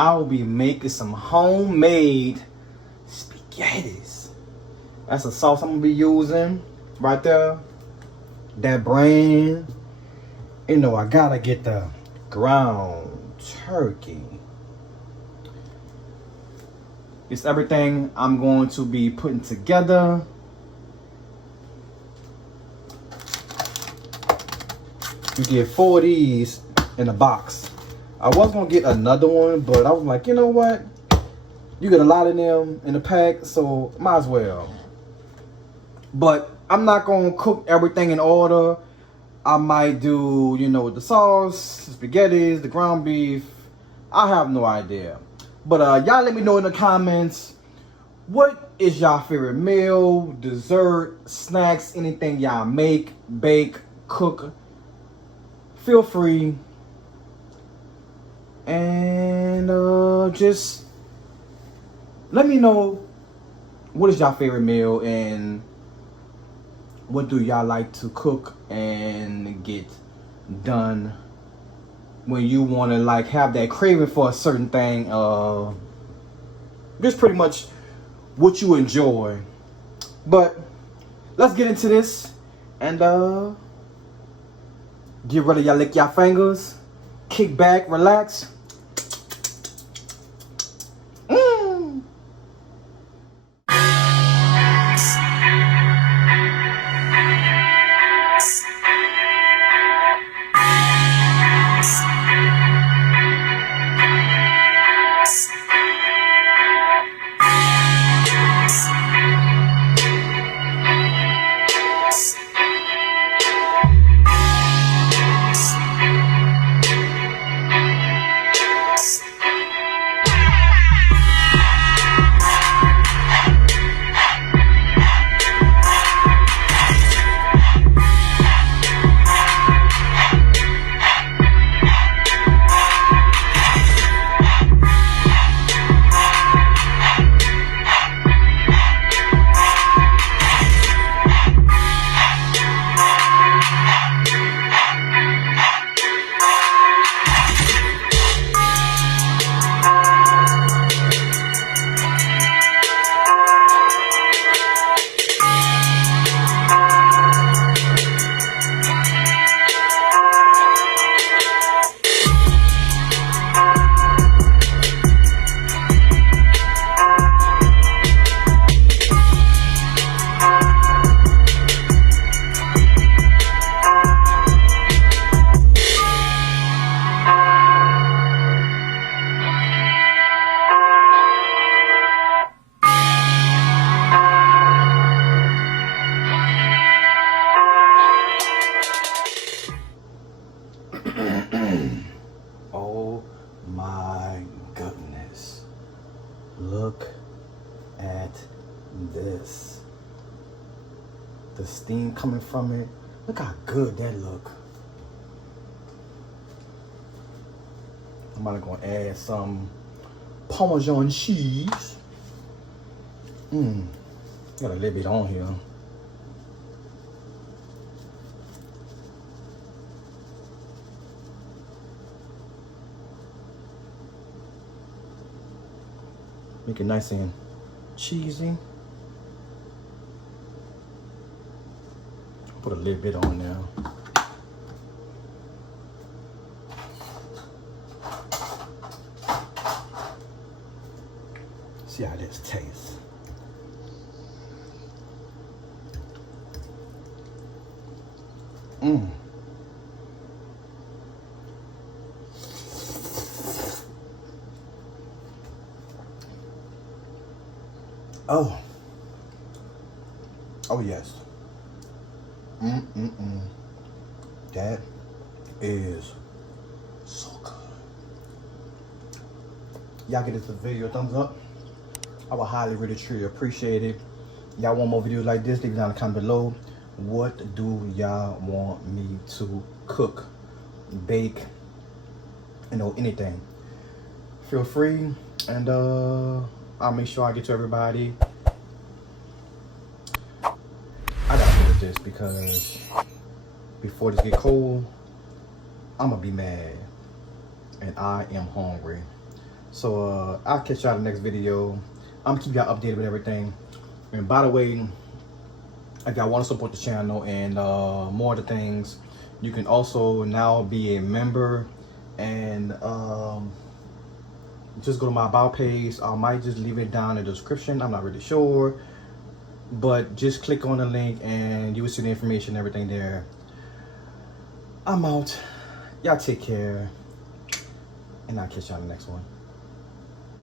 I will be making some homemade spaghettis. That's the sauce I'm gonna be using right there. That brand. You know, I gotta get the ground turkey. It's everything I'm going to be putting together. You get 4 of these in a box. I was gonna get another one, but I was like, you know what? You get a lot of them in a pack, so might as well. But I'm not gonna cook everything in order. I might do, you know, the sauce, the spaghettis, the ground beef. I have no idea. But y'all let me know in the comments, what is y'all favorite meal, dessert, snacks, anything y'all make, bake, cook. Feel free. And just let me know what is y'all favorite meal and what do y'all like to cook and get done when you want to like have that craving for a certain thing. Just pretty much what you enjoy. But let's get into this and get ready. Y'all lick y'all fingers, kick back, relax. Oh my goodness. Look at this. The steam coming from it. Look how good that look. I'm about to go add some Parmesan cheese. Got a little bit on here. Make it nice and cheesy. Put a little bit on now. See how this tastes. Oh yes. That is so good. Y'all give this video a thumbs up. I would highly really truly appreciate it. Y'all want more videos like this? Leave it down in the comment below. What do y'all want me to cook, bake, you know, anything? Feel free, and I'll make sure I get to everybody. I gotta finish this because before this get cold, I'm gonna be mad, and I am hungry. So I'll catch y'all in the next video. I'm gonna keep y'all updated with everything. And by the way, if y'all want to support the channel and more of the things, you can also now be a member and just go to my about page. I might just leave it down in the description. I'm not really sure, but just click on the link and you will see the information and everything there. I'm out. Y'all take care, and I'll catch y'all in the next one.